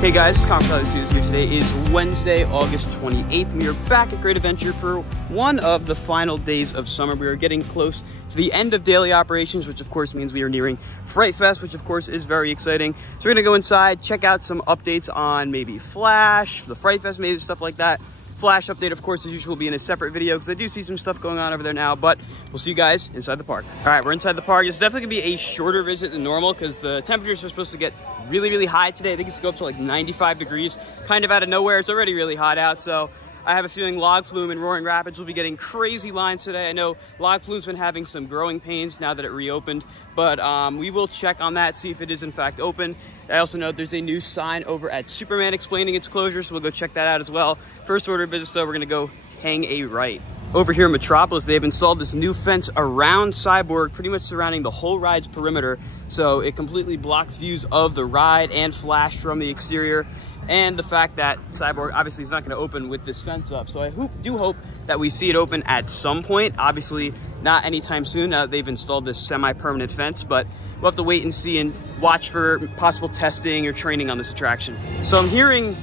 Hey guys, it's Oktoberfest here. Today is Wednesday, August 28th. We are back at Great Adventure for one of the final days of summer. We are getting close to the end of daily operations, which of course means we are nearing Fright Fest, which of course is very exciting. So we're gonna go inside, check out some updates on maybe Flash, the Fright Fest, maybe stuff like that. Flash update, of course, as usual, will be in a separate video because I do see some stuff going on over there now, but we'll see you guys inside the park. All right, we're inside the park. It's definitely gonna be a shorter visit than normal because the temperatures are supposed to get really, really high today. I think it's gonna go up to like 95 degrees, kind of out of nowhere. It's already really hot out, so I have a feeling Log Flume and Roaring Rapids will be getting crazy lines today. I know Log Flume's been having some growing pains now that it reopened, but we will check on that, see if it is in fact open. I also know there's a new sign over at Superman explaining its closure, so we'll go check that out as well. First order of business though, we're gonna go tang a right. Over here in Metropolis, they've installed this new fence around Cyborg, pretty much surrounding the whole ride's perimeter. So it completely blocks views of the ride and Flash from the exterior. And the fact that Cyborg obviously is not going to open with this fence up. So I do hope that we see it open at some point. Obviously not anytime soon now that they've installed this semi-permanent fence, but we'll have to wait and see and watch for possible testing or training on this attraction. So I'm hearing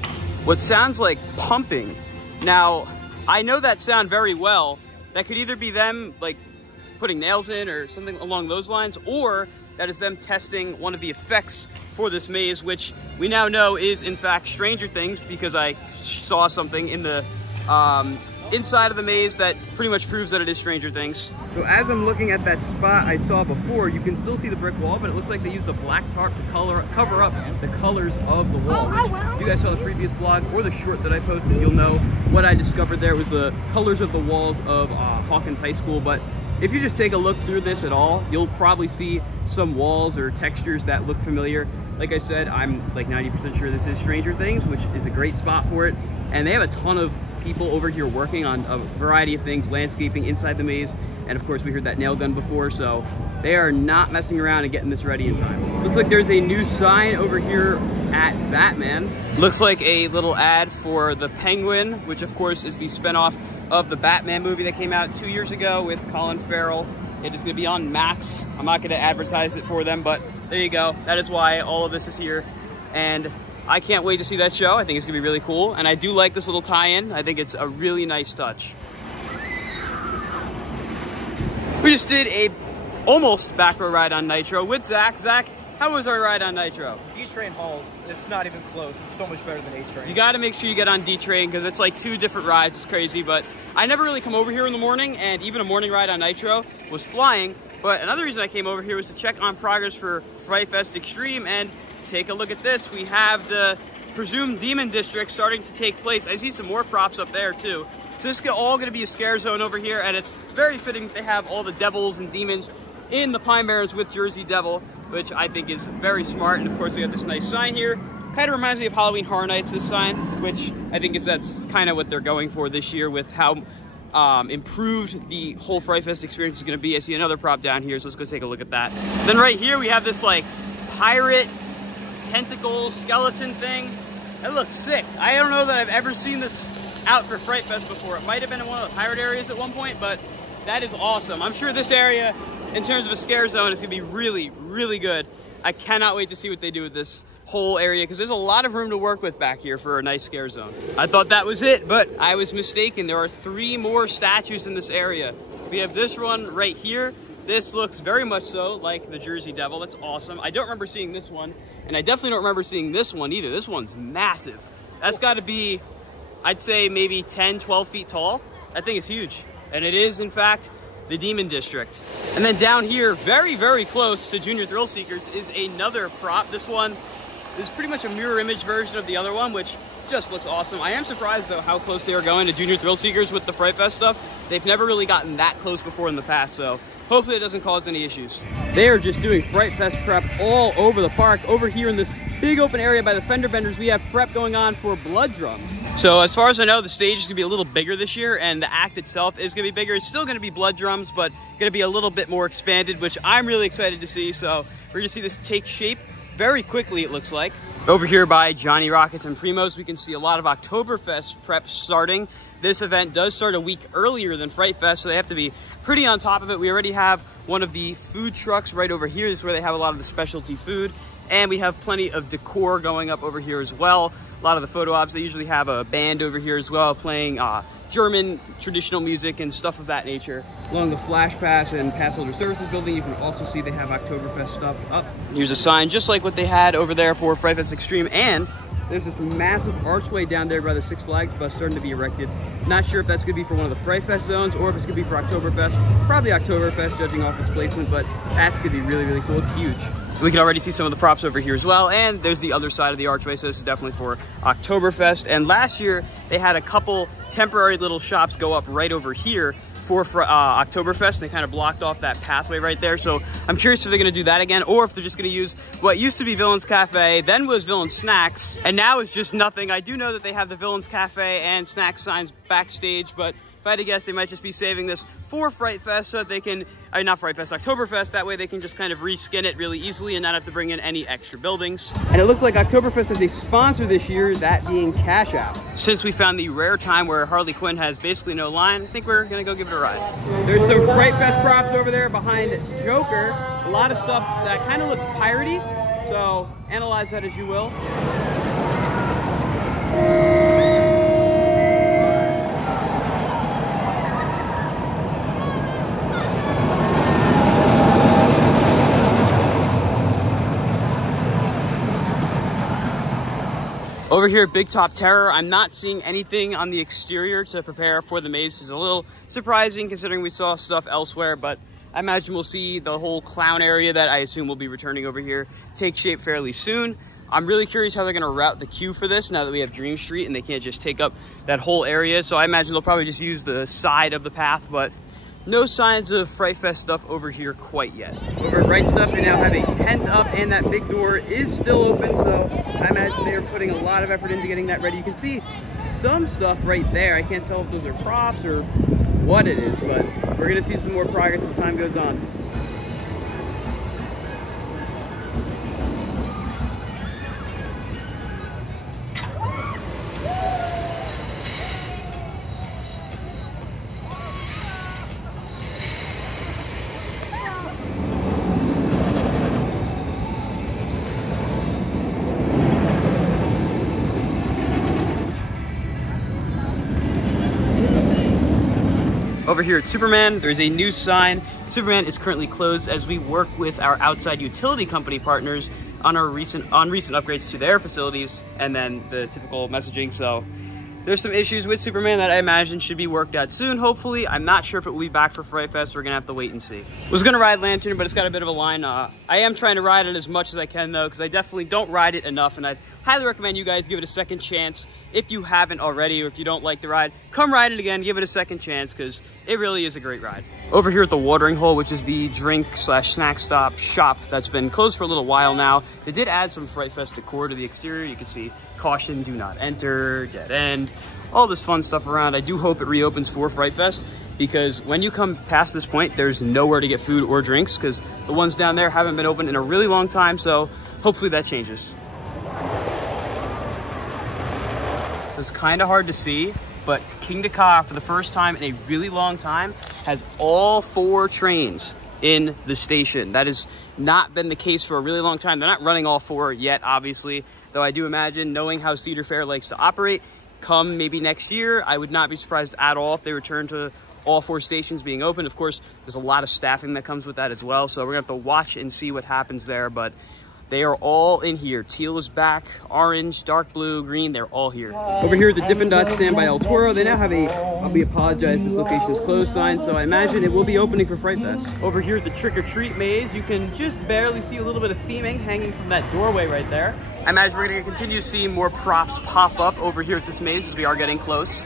what sounds like pumping. Now, I know that sound very well. That could either be them like putting nails in or something along those lines, or that is them testing one of the effects for this maze, which we now know is in fact Stranger Things, because I saw something in the inside of the maze that pretty much proves that it is Stranger Things. So as I'm looking at that spot I saw before, you can still see the brick wall, but it looks like they used a black tarp to cover up the colors of the wall, which if you guys saw the previous vlog or the short that I posted, you'll know what I discovered there was the colors of the walls of Hawkins High School. But if you just take a look through this at all, you'll probably see some walls or textures that look familiar. Like I said, I'm like 90% sure this is Stranger Things, which is a great spot for it. And they have a ton of people over here working on a variety of things, landscaping inside the maze. And of course, we heard that nail gun before, so they are not messing around and getting this ready in time. Looks like there's a new sign over here at Batman. Looks like a little ad for the Penguin, which of course is the spinoff of the Batman movie that came out 2 years ago with Colin Farrell. It is going to be on Max. I'm not going to advertise it for them, but there you go. That is why all of this is here. And I can't wait to see that show. I think it's going to be really cool. And I do like this little tie-in. I think it's a really nice touch. We just did a almost back row ride on Nitro with Zach. Zach, how was our ride on Nitro? D-Train hauls. It's not even close. It's so much better than A-Train. You got to make sure you get on D-Train because it's like two different rides. It's crazy, but I never really come over here in the morning, and even a morning ride on Nitro was flying. But another reason I came over here was to check on progress for Fright Fest Extreme, and take a look at this. We have the presumed demon district starting to take place. I see some more props up there too. So this is all going to be a scare zone over here, and it's very fitting that they have all the devils and demons in the Pine Barrens with Jersey Devil, which I think is very smart. And of course we have this nice sign here. Kind of reminds me of Halloween Horror Nights, this sign, which I think that's kind of what they're going for this year with how improved the whole Fright Fest experience is going to be. I see another prop down here, so let's go take a look at that. Then right here we have this like pirate tentacle skeleton thing. It looks sick. I don't know that I've ever seen this out for Fright Fest before. It might have been in one of the pirate areas at one point, but that is awesome. I'm sure this area, in terms of a scare zone, is going to be really, really good. I cannot wait to see what they do with this whole area because there's a lot of room to work with back here for a nice scare zone. I thought that was it, but I was mistaken. There are 3 more statues in this area. We have this one right here. This looks very much so like the Jersey Devil. That's awesome. I don't remember seeing this one, and I definitely don't remember seeing this one either. This one's massive. That's got to be, I'd say maybe 10, 12 feet tall. That thing is huge. And it is, in fact, the Demon District. And then down here, very, very close to Junior Thrill Seekers, is another prop. This one is pretty much a mirror image version of the other one, which just looks awesome. I am surprised, though, how close they are going to Junior Thrill Seekers with the Fright Fest stuff. They've never really gotten that close before in the past, so hopefully it doesn't cause any issues. They are just doing Fright Fest prep all over the park. Over here in this big open area by the fender benders, we have prep going on for Blood Drums. So as far as I know, the stage is gonna be a little bigger this year, and the act itself is gonna be bigger. It's still gonna be Blood Drums, but gonna be a little bit more expanded, which I'm really excited to see. So we're gonna see this take shape very quickly, it looks like. Over here by Johnny Rockets and Primos, we can see a lot of Oktoberfest prep starting. This event does start a week earlier than Fright Fest, so they have to be pretty on top of it. We already have one of the food trucks right over here. This is where they have a lot of the specialty food. And we have plenty of decor going up over here as well. A lot of the photo ops, they usually have a band over here as well playing German traditional music and stuff of that nature. Along the Flash Pass and Pass Holder Services building, you can also see they have Oktoberfest stuff up. Here's a sign just like what they had over there for Fright Fest Extreme, and there's this massive archway down there by the Six Flags bus starting to be erected. Not sure if that's gonna be for one of the Fright Fest zones or if it's gonna be for Oktoberfest. Probably Oktoberfest, judging off its placement, but that's gonna be really, really cool. It's huge. We can already see some of the props over here as well, and there's the other side of the archway, so this is definitely for Oktoberfest. And last year, they had a couple temporary little shops go up right over here for Oktoberfest, and they kind of blocked off that pathway right there. So I'm curious if they're gonna do that again, or if they're just gonna use what used to be Villains Cafe, then was Villains Snacks, and now it's just nothing. I do know that they have the Villains Cafe and Snacks signs backstage, but if I had to guess, they might just be saving this for Fright Fest so that they can, not Fright Fest, Oktoberfest, that way they can just kind of reskin it really easily and not have to bring in any extra buildings. And it looks like Oktoberfest has a sponsor this year, that being Cash App. Since we found the rare time where Harley Quinn has basically no line, I think we're gonna go give it a ride. There's some Fright Fest props over there behind Joker. A lot of stuff that kind of looks piratey, so analyze that as you will. Over here at Big Top Terror, I'm not seeing anything on the exterior to prepare for the maze. It's a little surprising considering we saw stuff elsewhere, but I imagine we'll see the whole clown area that I assume will be returning over here take shape fairly soon. I'm really curious how they're gonna route the queue for this now that we have Dream Street and they can't just take up that whole area. So I imagine they'll probably just use the side of the path, but no signs of Fright Fest stuff over here quite yet. Over at Right Stuff, we now have a tent up and that big door is still open, so I imagine they are putting a lot of effort into getting that ready. You can see some stuff right there. I can't tell if those are props or what it is, but we're gonna see some more progress as time goes on. Over here at Superman, there's a new sign. Superman is currently closed as we work with our outside utility company partners on recent upgrades to their facilities and then the typical messaging. So there's some issues with Superman that I imagine should be worked out soon, hopefully. I'm not sure if it will be back for Fright Fest. We're gonna have to wait and see. Was gonna ride Lantern, but it's got a bit of a line. I am trying to ride it as much as I can though, because I definitely don't ride it enough, and I highly recommend you guys give it a second chance if you haven't already, or if you don't like the ride, come ride it again, give it a second chance, because it really is a great ride. Over here at the Watering Hole, which is the drink/snack stop shop that's been closed for a little while now, they did add some Fright Fest decor to the exterior. You can see caution, do not enter, dead end, all this fun stuff around. I do hope it reopens for Fright Fest, because when you come past this point, there's nowhere to get food or drinks, because the ones down there haven't been open in a really long time, so hopefully that changes. It's kind of hard to see, but King Dakar, for the first time in a really long time, has all 4 trains in the station. That has not been the case for a really long time. They're not running all 4 yet, obviously, though I do imagine, knowing how Cedar Fair likes to operate, come maybe next year, I would not be surprised at all if they return to all 4 stations being open. Of course, there's a lot of staffing that comes with that as well, so we're gonna have to watch and see what happens there, but they are all in here. Teal is back, orange, dark blue, green, they're all here. Over here at the Dippin' Dots stand by El Toro, they now have a "we apologize, this location is closed" sign, so I imagine it will be opening for Fright Fest. Over here at the Trick or Treat maze, you can just barely see a little bit of theming hanging from that doorway right there. I imagine we're gonna continue to see more props pop up over here at this maze as we are getting close.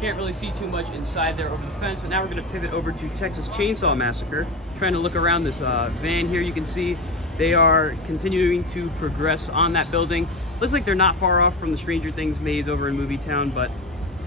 Can't really see too much inside there over the fence, but now we're gonna pivot over to Texas Chainsaw Massacre. Trying to look around this van here, you can see they are continuing to progress on that building. Looks like they're not far off from the Stranger Things maze over in Movie Town, but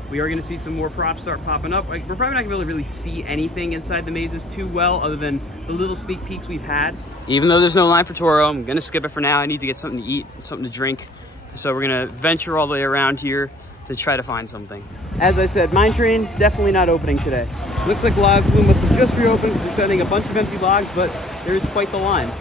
we are gonna see some more props start popping up. Like, we're probably not gonna be able to really see anything inside the mazes too well, other than the little sneak peeks we've had. Even though there's no line for Toro, I'm gonna skip it for now. I need to get something to eat, something to drink. So we're gonna venture all the way around here to try to find something. As I said, Mine Train, definitely not opening today. Looks like Log Flume must have just reopened because they're sending a bunch of empty logs, but there is quite the line.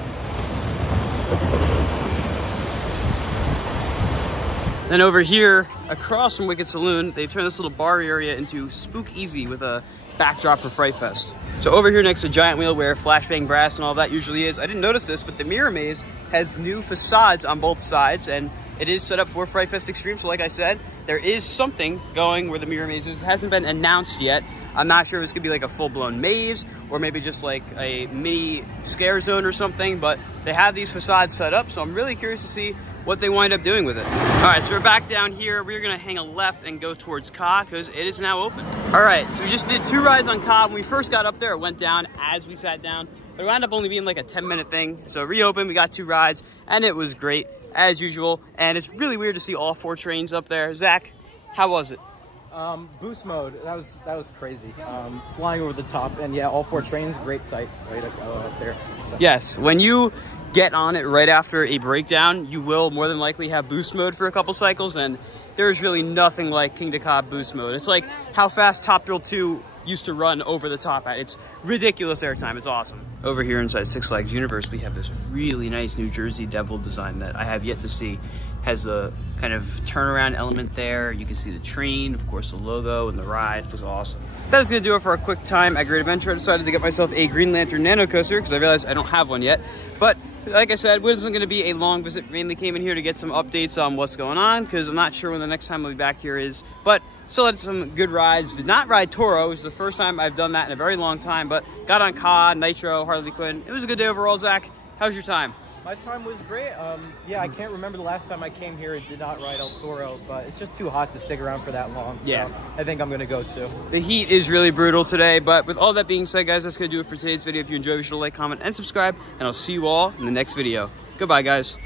Then over here, across from Wicked Saloon, they've turned this little bar area into Spook Easy with a backdrop for Fright Fest. So over here next to Giant Wheel, where Flashbang Brass and all that usually is, I didn't notice this, but the Mirror Maze has new facades on both sides, and it is set up for Fright Fest Extreme. So like I said, there is something going where the Mirror Maze is. It hasn't been announced yet. I'm not sure if it's gonna be like a full-blown maze or maybe just like a mini scare zone or something, but they have these facades set up, so I'm really curious to see what they wind up doing with it. All right, so we're back down here. We're gonna hang a left and go towards Ka because it is now open. All right, so we just did 2 rides on Ka. When we first got up there, it went down as we sat down, but it wound up only being like a 10-minute thing. So reopened, we got 2 rides, and it was great as usual. And it's really weird to see all 4 trains up there. Zach, how was it? Boost mode, that was crazy. Flying over the top, and yeah, all 4 trains, great sight right up there. So. Yes, when you get on it right after a breakdown, you will more than likely have boost mode for a couple cycles, and there's really nothing like King to Cobb boost mode. It's like how fast Top Thrill 2 used to run over the top at. It's ridiculous airtime. It's awesome. Over here inside Six Flags Universe, we have this really nice New Jersey Devil design that I have yet to see. Has the kind of turnaround element there. You can see the train, of course, the logo and the ride. It was awesome. That is going to do it for a quick time at Great Adventure. I decided to get myself a Green Lantern Nano Coaster because I realized I don't have one yet. But like I said, it wasn't going to be a long visit. Mainly came in here to get some updates on what's going on because I'm not sure when the next time I'll be back here is. But still had some good rides. Did not ride Toro. It was the first time I've done that in a very long time. But got on Ka, Nitro, Harley Quinn. It was a good day overall, Zach. How was your time? My time was great. Yeah, I can't remember the last time I came here and did not ride El Toro, but it's just too hot to stick around for that long. So yeah, I think I'm going to go too. The heat is really brutal today, but with all that being said, guys, that's going to do it for today's video. If you enjoyed, be sure to like, comment, and subscribe, and I'll see you all in the next video. Goodbye, guys.